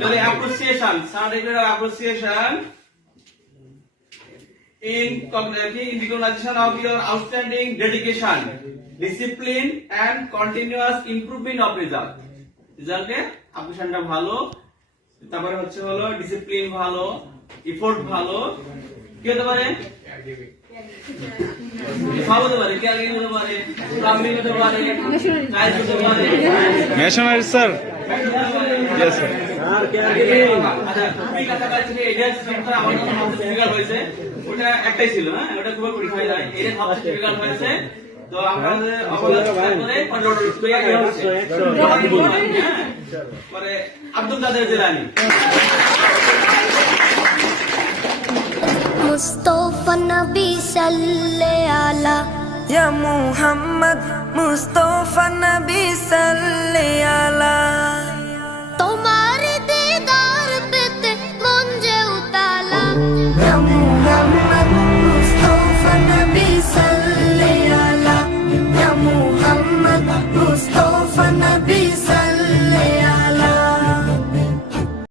তাহলে appreciation, certificate of appreciation in recognition of your outstanding dedication, discipline and continuous improvement of result. রেজাল্টে অ্যাপ্রিসিয়েশনটা ভালো, তারপরে হলো discipline ভালো, এফোর্ট ভালো, কি হতে পারে? সব হতে পারে, কেয়ারিং হতে পারে, প্লাম্বিং হতে পারে, টাইলস হতে পারে, মেশনারি স্যার। Yes sir. আচ্ছা, তুমি কাছাকাছি এটা সেন্টার আমার জন্য সবচেয়ে ডিফিকাল্ট হয়েছে। ওটা একটাই ছিল, হ্যাঁ, ওটা খুব পরীক্ষায় যায়। এটা সবচেয়ে ডিফিকাল্ট হয়েছে। তো আমাদের পরে আব্দুল কাদের জিলানী। মুস্তাফা নবী সাল্লাল্লাহু আলা ইয়া মুহাম্মদ, মুস্তাফা নবী সাল্লাল্লাহু আলা